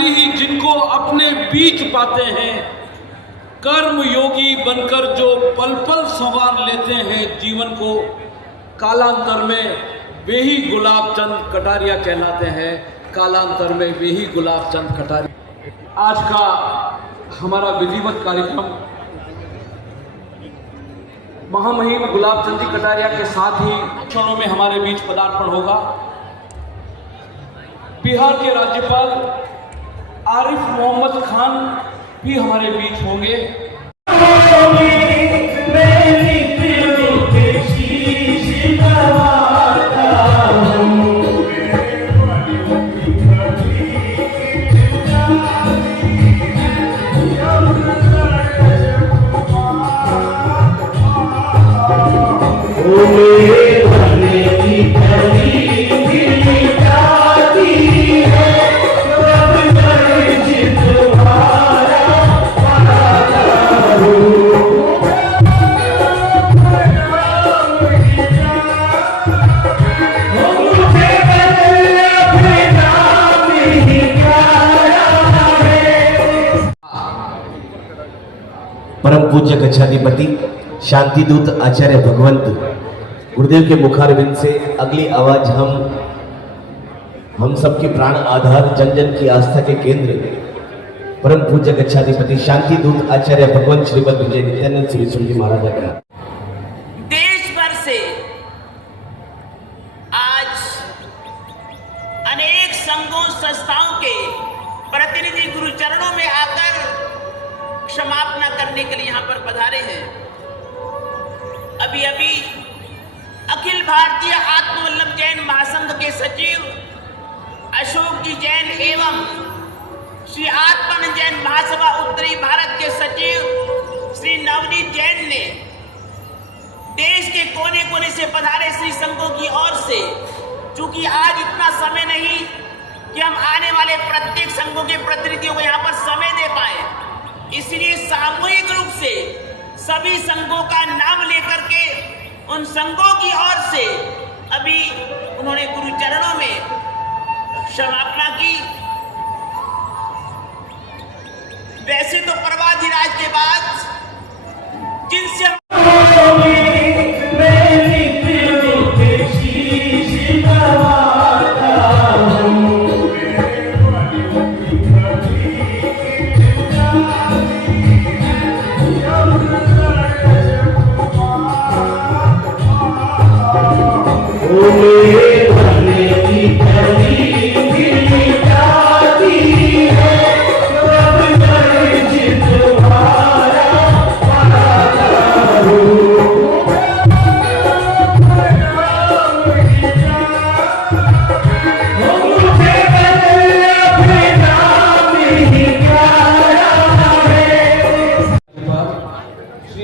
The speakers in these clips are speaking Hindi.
ही जिनको अपने बीच पाते हैं, कर्म योगी बनकर जो पल पल संवार लेते हैं जीवन को, कालांतर में वे ही गुलाब चंद कटारिया कहलाते हैं। कालांतर में वे ही गुलाब चंद कटारिया। आज का हमारा विधिवत कार्यक्रम महामहिम गुलाब चंद जी कटारिया के साथ ही क्षणों में हमारे बीच पदार्पण होगा। बिहार के राज्यपाल आरिफ मोहम्मद खान भी हमारे बीच होंगे। परम पूज्य गच्छाधिपति शांति दूत आचार्य भगवंत गुरुदेव के मुखारविंद से अगली आवाज हम सबके प्राण आधार, जन जन की आस्था के केंद्र, परम पूज्य गच्छाधिपति शांति दूत आचार्य भगवंत श्रीमद विजय नित्यानंद श्री जी महाराज का। देश भर से आज अनेक संघों संस्थाओं के प्रतिनिधि गुरु चरणों में आकर क्षमापना करने के लिए यहां पर पधारे हैं। अभी अभी अखिल भारतीय आत्मवल्लभ जैन महासंघ के सचिव अशोक जी जैन एवं श्री आत्मानंद जैन महासभा उत्तरी भारत के सचिव श्री नवनीत जैन ने देश के कोने कोने से पधारे श्री संघों की ओर से, चूंकि आज इतना समय नहीं कि हम आने वाले प्रत्येक संघों के प्रतिनिधियों को यहां पर समय दे पाए, इसलिए सामूहिक रूप से सभी संघों का नाम लेकर के उन संघों की ओर से अभी उन्होंने गुरु चरणों में क्षमापना की। वैसे तो प्रवाधिराज के बाद जिनसे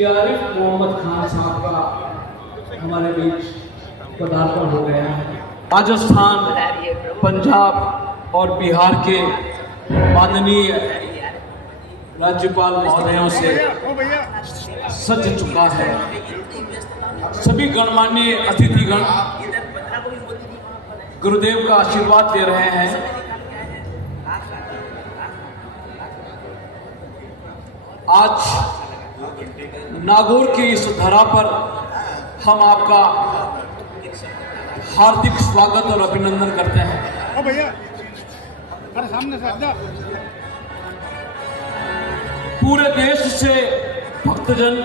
आरिफ मोहम्मद खान साहब का हमारे बीच पदार्पण हो गया है। राजस्थान, पंजाब और बिहार के माननीय राज्यपाल महोदयों से सज चुका है। सभी गणमान्य अतिथिगण गुरुदेव का आशीर्वाद ले रहे हैं। आज नागौर की इस धरा पर हम आपका हार्दिक स्वागत और अभिनंदन करते हैं। भैया सामने से पूरे देश से भक्तजन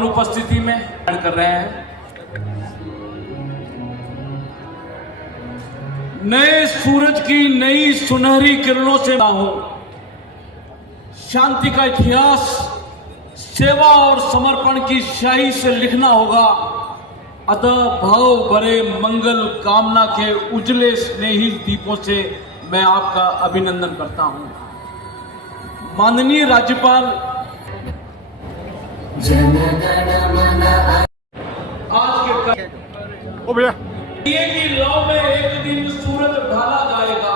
उपस्थिति में कर रहे हैं। नए सूरज की नई सुनहरी किरणों से ना हो, शांति का इतिहास सेवा और समर्पण की शाही से लिखना होगा। अतः भाव भरे मंगल कामना के उजले स्नेही दीपों से मैं आपका अभिनंदन करता हूं। माननीय राज्यपाल ओ भैया दिए की लौ में एक दिन सूरज ढाला जाएगा।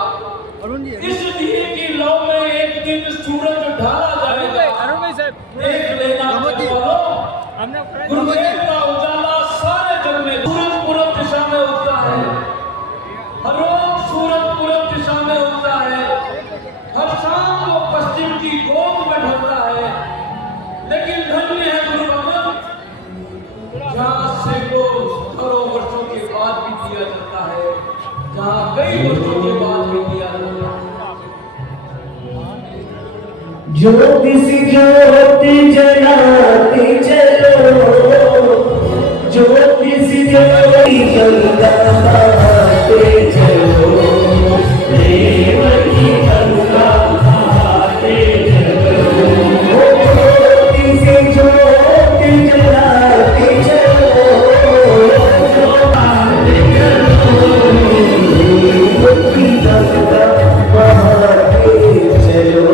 अरुण जी इस दिए की लौ में एक दिन सूरज ढाला जाएगा। अरुण भाई साहब देख लेना वालों, हमने गुरुदेव का उजाला सारे जग में। सूरज पूरब दिशा में उगता है, हर रोज सूरज पूरब दिशा में उगता है, हर शाम को पश्चिम की गोद में ढलता है। लेकिन धन्य है गुरु भगवत, जहाँ सैकड़ों वर्षों के बाद भी दिया जाता है, जहाँ कई वर्षों के बाद भी दिया जाता है। ज्योति सी ज्योति जलाते चलो, ज्योति सी ज्योति जलाते चलो, प्रेम की गंगा बहाते चलो। ज्योति सी ज्योति जलाते चलो, बहाते चलो, प्रेम की गंगा बहाते चलो।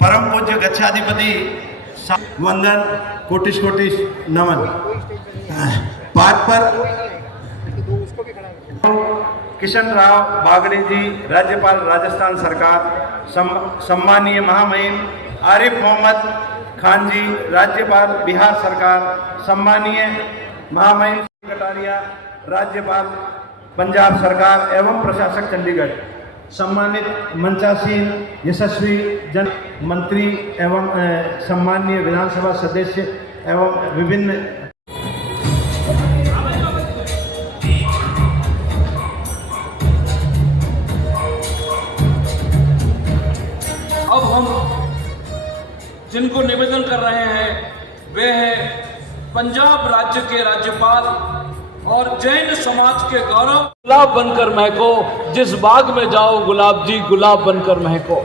परम पूज्य गच्छाधिपति वंदन कोटिश कोटिश नमन। बात पर किशन राव बागड़े जी, राज्यपाल राजस्थान सरकार, सम्मानीय महामहिम आरिफ मोहम्मद खान जी, राज्यपाल बिहार सरकार, सम्मानीय महामहिम कटारिया, राज्यपाल पंजाब सरकार एवं प्रशासक चंडीगढ़, सम्मानित मंचासीन यशस्वी जन मंत्री एवं सम्मानीय विधानसभा सदस्य एवं विभिन्न अब हम जिनको निवेदन कर रहे हैं वे हैं पंजाब राज्य के राज्यपाल और जैन समाज के गौरव। गुलाब बनकर महको, जिस बाग में जाओ गुलाब जी गुलाब बनकर महको।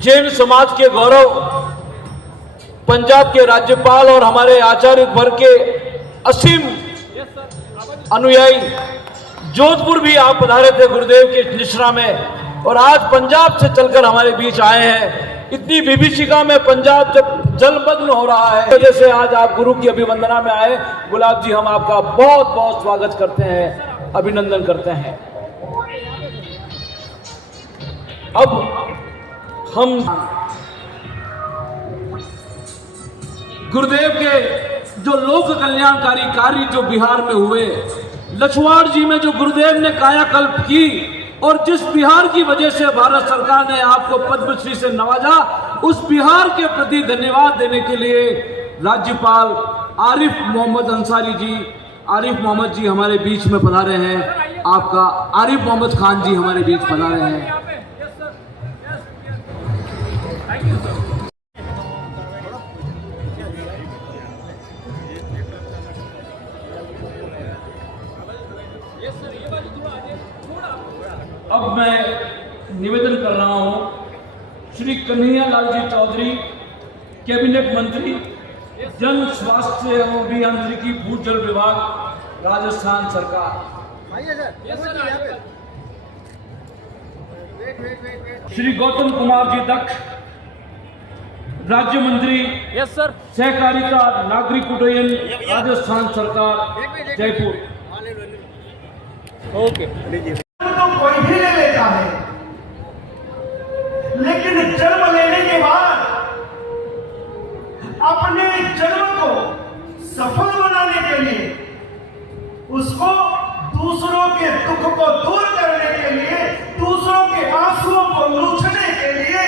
जैन समाज के गौरव, पंजाब के राज्यपाल और हमारे आचार्य वर्ग के असीम अनुयायी, जोधपुर भी आप पधारे थे गुरुदेव के निश्रा में और आज पंजाब से चलकर हमारे बीच आए हैं। इतनी विभीषिका में पंजाब जब जलमग्न हो रहा है, वजह से आज आप गुरु की अभिवंदना में आए। गुलाब जी, हम आपका बहुत बहुत स्वागत करते हैं, अभिनंदन करते हैं। अब हम गुरुदेव के जो लोक कल्याणकारी कार्य जो बिहार में हुए, लछवाड़ जी में जो गुरुदेव ने कायाकल्प की और जिस बिहार की वजह से भारत सरकार ने आपको पद्मश्री से नवाजा, उस बिहार के प्रति धन्यवाद देने के लिए राज्यपाल आरिफ मोहम्मद अंसारी जी, आरिफ मोहम्मद जी हमारे बीच में पधारे हैं। आपका आरिफ मोहम्मद खान जी हमारे बीच पधारे हैं। अब मैं निवेदन कर रहा हूं श्री कन्हैया लाल जी चौधरी, कैबिनेट मंत्री, जन स्वास्थ्य एवं अभियांत्रिकी, भूजल विभाग, राजस्थान सरकार। श्री गौतम कुमार जी दक्ष, राज्य मंत्री, यस सर, सहकारिता, नागरिक उड्डयन, राजस्थान सरकार, जयपुर। ओके। तो कोई भी ले लेता है, लेकिन जन्म लेने के बाद अपने जन्म को सफल बनाने के लिए, उसको दूसरों के दुख को दूर करने के लिए, दूसरों के आंसुओं को लूछने के लिए,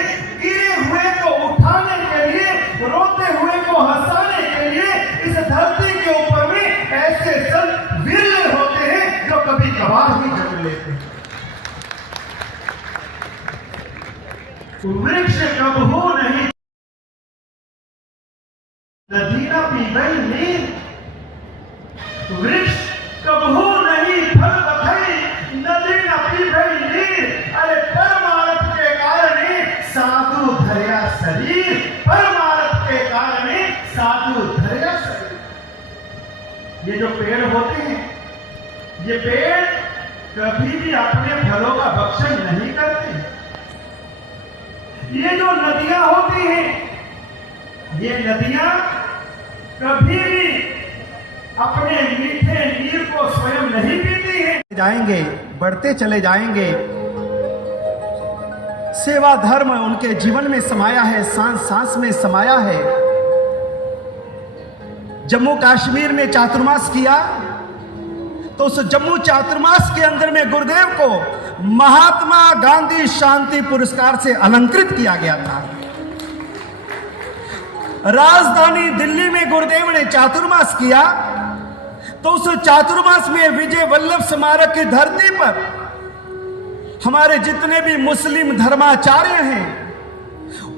गिरे हुए को उठाने के लिए, रोते हुए को हंसाने के लिए, इस धरती के ऊपर में ऐसे संत विरले होते हैं जो कभी कभार ही जन्म लेते हैं। वृक्ष कबहू नहीं नदी न पीबई नीर, वृक्ष कबहू नहीं फल बथई, नदी न पीबई नीर। अरे परमार्थ के कारण साधु धर्या शरीर, परमार्थ के कारण साधु ये पेड़ कभी भी अपने फलों का भक्षण नहीं करते। ये जो नदियां होती हैं, ये नदियां कभी भी अपने मीठे नीर को स्वयं नहीं पीती हैं। जाएंगे, बढ़ते चले जाएंगे। सेवा धर्म उनके जीवन में समाया है, सांस सांस में समाया है। जम्मू कश्मीर में चातुर्मास किया तो उस जम्मू चातुर्मास के अंदर में गुरुदेव को महात्मा गांधी शांति पुरस्कार से अलंकृत किया गया था। राजधानी दिल्ली में गुरुदेव ने चातुर्मास किया तो उस चातुर्मास में विजय वल्लभ स्मारक की धरती पर हमारे जितने भी मुस्लिम धर्माचार्य हैं,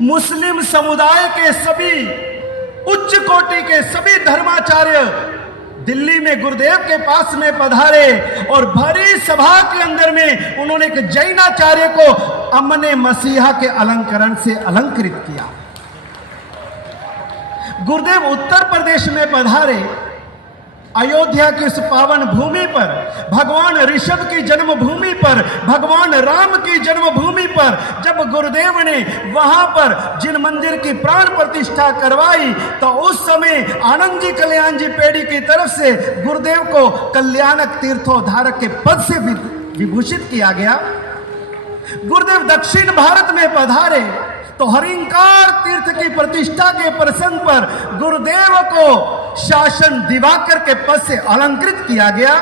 मुस्लिम समुदाय के सभी उच्च कोटि के सभी धर्माचार्य दिल्ली में गुरुदेव के पास में पधारे और भरी सभा के अंदर में उन्होंने एक जैनाचार्य को अमने मसीहा के अलंकरण से अलंकृत किया। गुरुदेव उत्तर प्रदेश में पधारे, अयोध्या की उस पावन भूमि पर, भगवान ऋषभ की जन्मभूमि पर, भगवान राम की जन्मभूमि पर जब गुरुदेव ने वहां पर जिन मंदिर की प्राण प्रतिष्ठा करवाई तो उस समय आनंद जी कल्याण जी पेड़ी की तरफ से गुरुदेव को कल्याणक तीर्थोद्धारक के पद से विभूषित किया गया। गुरुदेव दक्षिण भारत में पधारे तो हरिंकार तीर्थ की प्रतिष्ठा के प्रसंग पर गुरुदेव को शासन दिवाकर के पद से अलंकृत किया गया।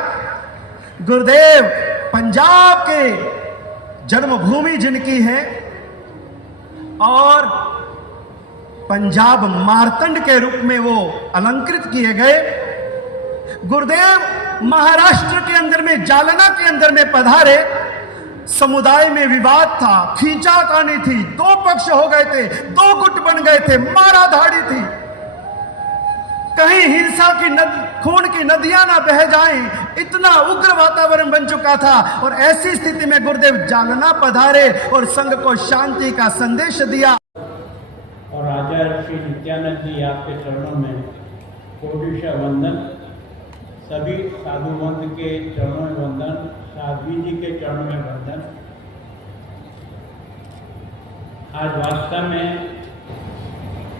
गुरुदेव पंजाब के जन्मभूमि जिनकी है और पंजाब मार्तंड के रूप में वो अलंकृत किए गए। गुरुदेव महाराष्ट्र के अंदर में जालना के अंदर में पधारे, समुदाय में विवाद था, खींचातानी थी, दो पक्ष हो गए थे, दो गुट बन गए थे, मारा धाड़ी थी, कहीं हिंसा की खून की नदियां ना बह जाएं, इतना उग्र वातावरण बन चुका था। और ऐसी स्थिति में गुरुदेव जालना पधारे और संघ को शांति का संदेश दिया। और आचार्य श्री नित्यानंद जी आपके चरणों में कोटिशः वंदन, सभी साधुवंत के चरणों में वंदन, साध्वी जी के चरणों में वंदन। आज वास्तव में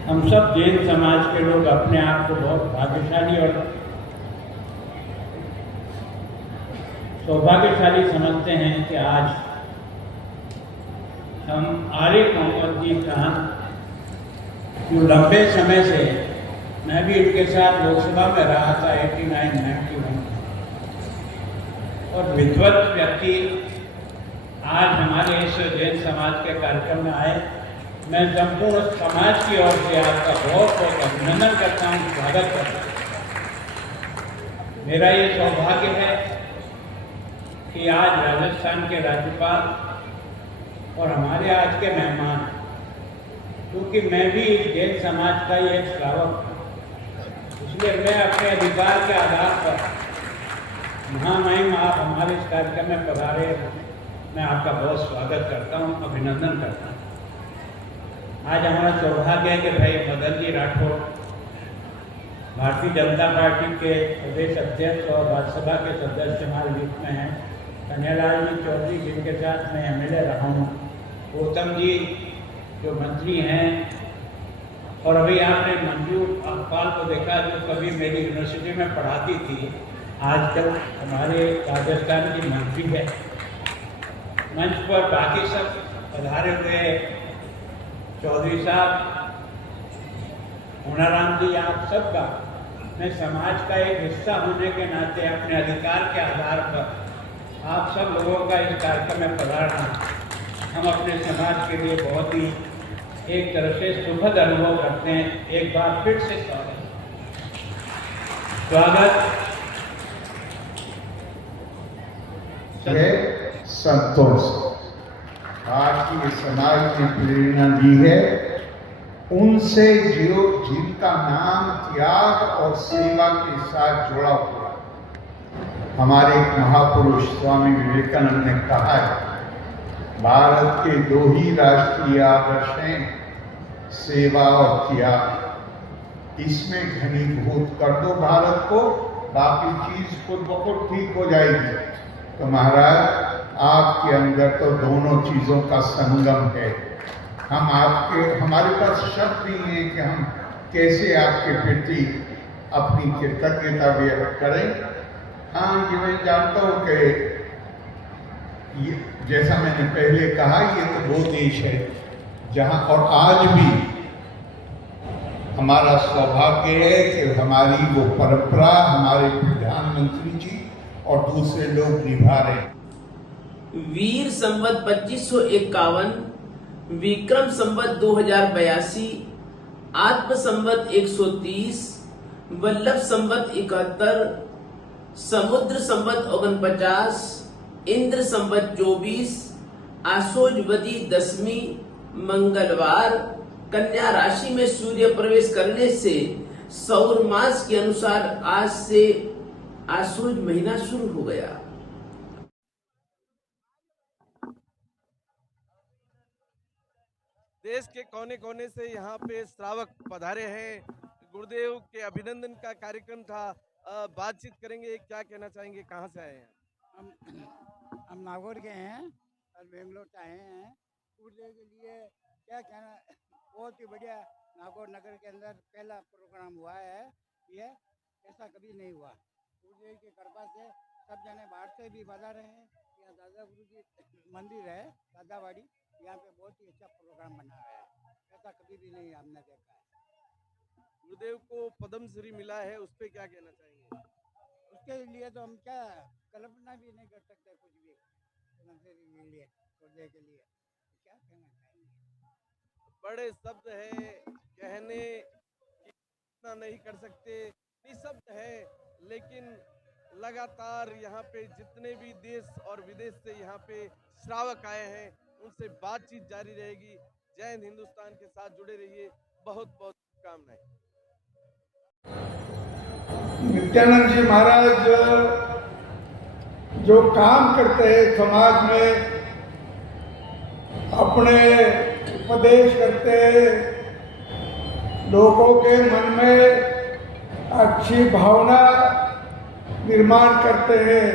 हम सब जैन समाज के लोग अपने आप को बहुत भाग्यशाली और सौभाग्यशाली समझते हैं कि आज हम आरिफ मोहम्मद जी का जो लंबे समय से, मैं भी इनके साथ लोकसभा में रहा था 89-91, और विद्वत व्यक्ति आज हमारे इस जैन समाज के कार्यक्रम में आए। मैं संपूर्ण समाज की ओर से आपका बहुत बहुत अभिनंदन करता हूँ, स्वागत करता हूँ। मेरा ये सौभाग्य है कि आज राजस्थान के राज्यपाल और हमारे आज के मेहमान, क्योंकि मैं भी जैन समाज का ही एक श्रावक हूँ, इसलिए मैं अपने अधिकार के आधार पर, महामहिम आप हमारे इस कार्यक्रम में पधारे, मैं आपका बहुत स्वागत करता हूँ, अभिनंदन करता हूँ। आज हमारा सौभाग्य है कि भाई मदन जी राठौर भारतीय जनता पार्टी के प्रदेश अध्यक्ष और राज्यसभा के सदस्य हमारे बीच में हैं। कन्हैयालाल जी चौधरी जिनके साथ मैं MLA रहा हूँ, गौतम जी जो मंत्री हैं, और अभी आपने मंजू अकबाल को देखा जो कभी मेरी यूनिवर्सिटी में पढ़ाती थी, आजकल हमारे राजस्थान की मंत्री है। मंच पर बाकी सब पधारे हुए चौधरी साहब, हुनाराम जी, आप सबका मैं समाज का एक हिस्सा होने के नाते अपने अधिकार के आधार पर आप सब लोगों का इस कार्यक्रम में पधारना हम अपने समाज के लिए बहुत ही एक तरह से सुखद अनुभव करते हैं। एक बार फिर से स्वागत। संतोष आज की समाज ने प्रेरणा दी है, उनसे जो जिनका नाम त्याग और सेवा के साथ जुड़ा हुआ। हमारे महापुरुष स्वामी विवेकानंद ने कहा है, भारत के दो ही राष्ट्रीय आदर्श हैं, सेवा और त्याग। इसमें घनीभूत कर दो भारत को, बाकी चीज खुद ब खुद ठीक हो जाएगी। तो महाराज आपके अंदर तो दोनों चीजों का संगम है। हमारे पास शब्द नहीं है कि हम कैसे आपके प्रति अपनी कृतज्ञता व्यक्त करें। हाँ, ये मैं जानता हूँ कि जैसा मैंने पहले कहा, ये तो वो देश है जहाँ और आज भी हमारा सौभाग्य है कि हमारी वो परंपरा हमारे प्रधानमंत्री जी और दूसरे लोग निभा रहे हैं। वीर संवत 2551, विक्रम संवत 2082, आत्म संवत 130, वल्लभ संवत 71, समुद्र संवत 49, इंद्र संवत 24, आशोजवदी 10वीं, मंगलवार कन्या राशि में सूर्य प्रवेश करने से सौर मास के अनुसार आज से आशोज महीना शुरू हो गया। देश के कोने कोने से यहाँ पे श्रावक पधारे हैं। गुरुदेव के अभिनंदन का कार्यक्रम था। बातचीत करेंगे, क्या कहना चाहेंगे, कहाँ से आए हैं? हम नागौर के हैं और बेंगलोर से आए हैं। गुरुदेव के लिए क्या कहना, बहुत ही बढ़िया। नागौर नगर के अंदर पहला प्रोग्राम हुआ है, ये ऐसा कभी नहीं हुआ। गुरुदेव की कृपा से सब जने बाहर से भी पधारे हैं। यहाँ दादा गुरु जी मंदिर है दादावाड़ी, यहाँ पे बहुत ही अच्छा प्रोग्राम बना है, ऐसा कभी भी नहीं हमने देखा है। गुरुदेव को पद्मश्री मिला है, उस पर क्या कहना चाहेंगे? उसके लिए तो हम क्या कल्पना भी नहीं कर सकते कुछ भी। पद्मश्री के लिए, गुरुदेव के लिए क्या कहना चाहेंगे? बड़े शब्द है, कहने की इतना नहीं कर सकते, निशब्द है। लेकिन लगातार यहाँ पे जितने भी देश और विदेश से यहाँ पे श्रावक आए हैं, उनसे बातचीत जारी रहेगी। जय हिंद, हिंदुस्तान के साथ जुड़े रहिए। बहुत बहुत शुभकामनाएं। नित्यानंद जी महाराज जो काम करते हैं समाज में, अपने उपदेश करते हैं, लोगों के मन में अच्छी भावना निर्माण करते हैं,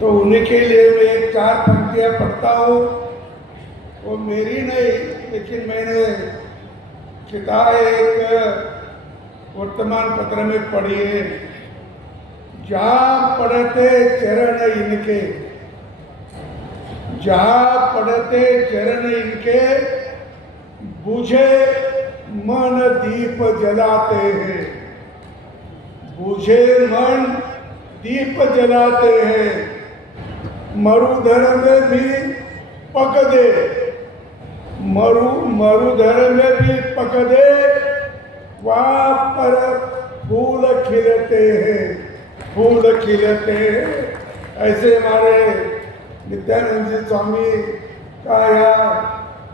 तो उन्हीं के लिए मैं एक 4 पंक्तियां पढ़ता हूँ। वो मेरी नहीं, लेकिन मैंने किताब एक वर्तमान पत्र में पढ़ी है। जहाँ पढ़ते चरण इनके, जहाँ पढ़ते चरण इनके, बुझे मन दीप जलाते हैं, बुझे मन दीप जलाते हैं। मरुधर में भी पक दे, मरुधर में भी पक दे, वहाँ पर फूल खिलते हैं, फूल खिलते हैं। ऐसे हमारे नित्यानंद जी स्वामी का यहाँ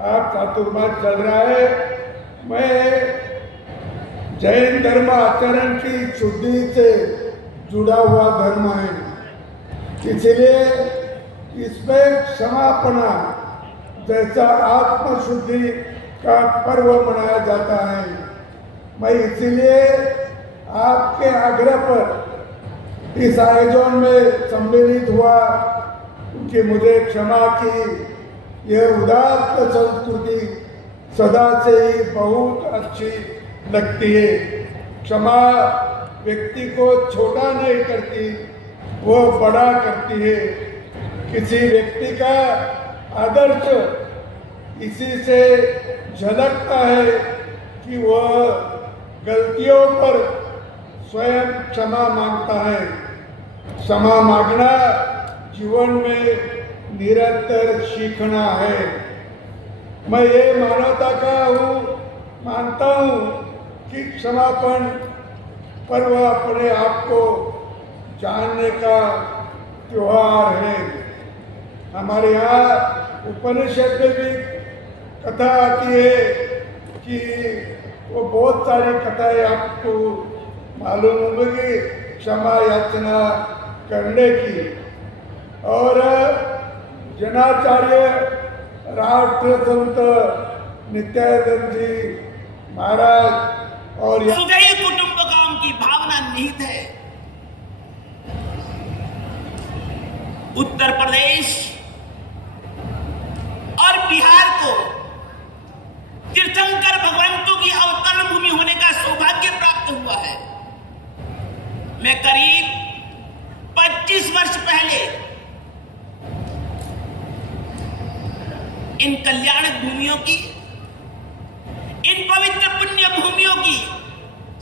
आप चातुर्मास चल रहा है। मैं जैन धर्म आचरण की शुद्धि से जुड़ा हुआ धर्म है, इसलिए इसमें क्षमापना जैसा आत्मशुद्धि का पर्व मनाया जाता है। मैं इसीलिए आपके आग्रह पर इस आयोजन में सम्मिलित हुआ कि मुझे क्षमा की यह उदात्त संस्कृति सदा से ही बहुत अच्छी लगती है। क्षमा व्यक्ति को छोटा नहीं करती, वो बड़ा करती है। किसी व्यक्ति का आदर्श इसी से झलकता है कि वह गलतियों पर स्वयं क्षमा मांगता है। क्षमा मांगना जीवन में निरंतर सीखना है। मैं ये मानता हूँ कि क्षमापण पर्व अपने आप को जानने का त्योहार है। हमारे यहाँ उपनिषद में भी कथा आती है कि वो बहुत सारी कथाएं आपको मालूम होंगी क्षमा याचना करने की। और जनाचार्य राष्ट्र संत नित्यानंद जी महाराज और सुधई कुटुंबकम की भावना निहित है। उत्तर प्रदेश और बिहार को तीर्थंकर भगवंतों की अवतरण भूमि होने का सौभाग्य प्राप्त हुआ है। मैं करीब 25 वर्ष पहले इन कल्याणक भूमियों की, इन पवित्र पुण्य भूमियों की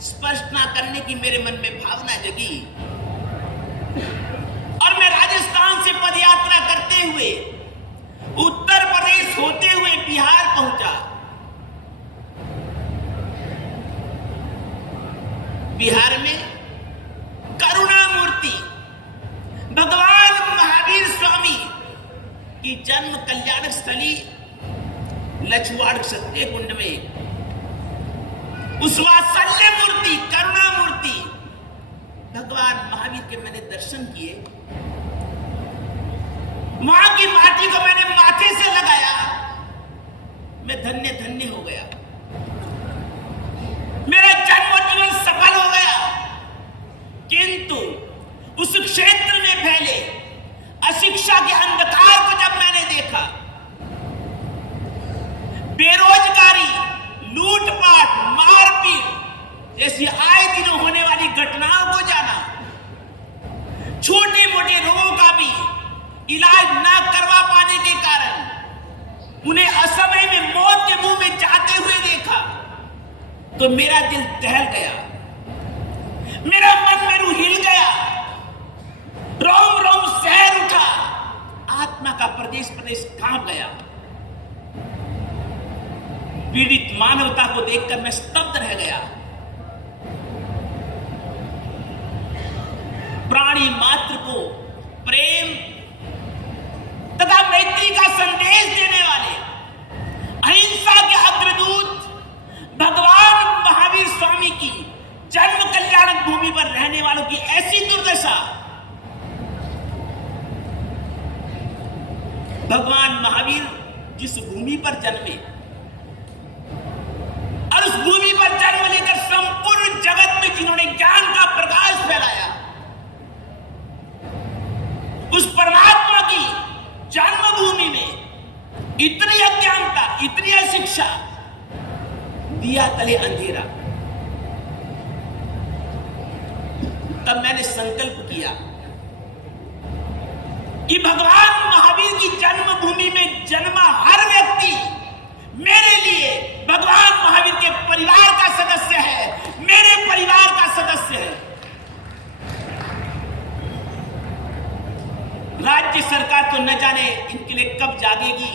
स्पर्शना करने की मेरे मन में भावना जगी और मैं राजस्थान से पदयात्रा करते हुए उत्तर प्रदेश होते हुए बिहार पहुंचा। बिहार में करुणा मूर्ति भगवान महावीर स्वामी की जन्म कल्याणक स्थली लछवाड़ सत्य कुंड में उस वात्सल्य मूर्ति, करुणा मूर्ति भगवान महावीर के मैंने दर्शन किए। वहां की माटी को मैंने माथे से लगाया, मैं धन्य धन्य हो गया। मेरा जन्म जीवन सफल हो गया। किंतु उस क्षेत्र में फैले अशिक्षा के अंधकार को जब मैंने देखा, बेरोजगारी, लूटपाट, मारपीट जैसी आए दिनों होने वाली घटनाओं को जाना, छोटे मोटे रोगों का भी इलाज ना करवा पाने के कारण उन्हें असमय में मौत के मुंह में जाते हुए देखा, तो मेरा दिल दहल गया, मेरा मन मेरू हिल गया, रोम रोम शहर उठा, आत्मा का प्रदेश प्रदेश कांप गया। पीड़ित मानवता को देखकर मैं स्तब्ध रह गया। प्राणी मात्र को प्रेम तथा मैत्री का संदेश देने वाले अहिंसा के अग्रदूत भगवान महावीर स्वामी की जन्म कल्याणक भूमि पर रहने वालों की ऐसी दुर्दशा। भगवान महावीर जिस भूमि पर जन्मे और उस भूमि पर जन्म लेकर संपूर्ण जगत में जिन्होंने ज्ञान का प्रकाश फैलाया, उस परमात्मा की जन्मभूमि में इतनी अज्ञानता, इतनी अशिक्षा, दिया तले अंधेरा। तब मैंने संकल्प किया कि भगवान महावीर की जन्मभूमि में जन्मा हर व्यक्ति मेरे लिए भगवान महावीर के परिवार का सदस्य है, मेरे परिवार का सदस्य है। राज्य सरकार तो न जाने इनके लिए कब जागेगी,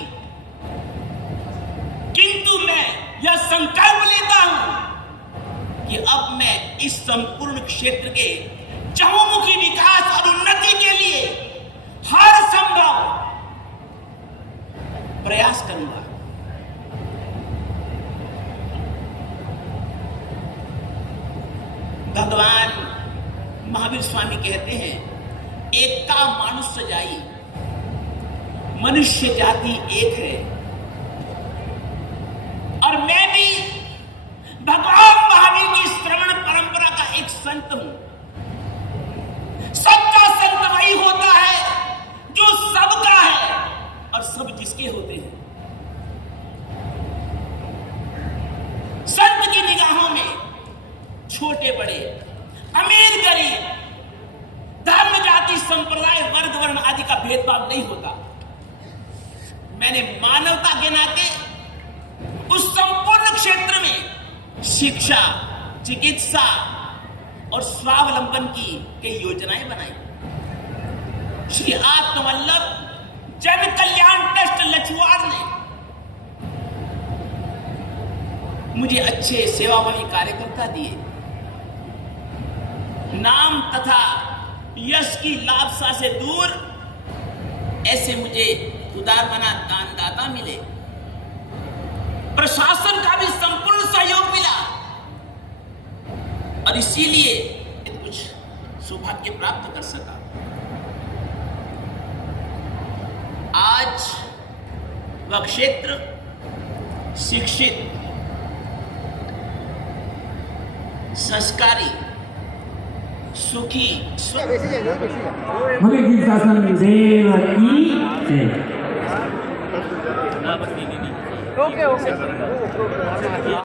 किंतु मैं यह संकल्प लेता हूं कि अब मैं इस संपूर्ण क्षेत्र के चहुमुखी विकास और उन्नति के लिए हर संभव प्रयास करूंगा। भगवान महावीर स्वामी कहते हैं, एकता मनुष्य जाई, मनुष्य जाति एक है। और मैं भी भगवान महावीर की श्रवण परंपरा का एक संत हूं। सबका संत वही होता है जो सबका है और सब जिसके होते हैं। संत की निगाहों में छोटे बड़े, अमीर गरीब, धर्म जाति संप्रदाय वर्ग वर्ण आदि का भेदभाव नहीं होता। मैंने मानवता के नाते उस संपूर्ण क्षेत्र में शिक्षा, चिकित्सा और स्वावलंबन की कई योजनाएं बनाई। श्री आत्मवल्लभ जन कल्याण ट्रस्ट लछवाड़ ने मुझे अच्छे सेवाभावी कार्यकर्ता दिए। नाम तथा यश की लालसा से दूर ऐसे मुझे उदारमना दानदाता मिले। प्रशासन का भी संपूर्ण सहयोग मिला और इसीलिए कुछ सौभाग्य प्राप्त कर सका। आज वह क्षेत्र शिक्षित, संस्कारी, सुखी बोले जी शासन देव की जय।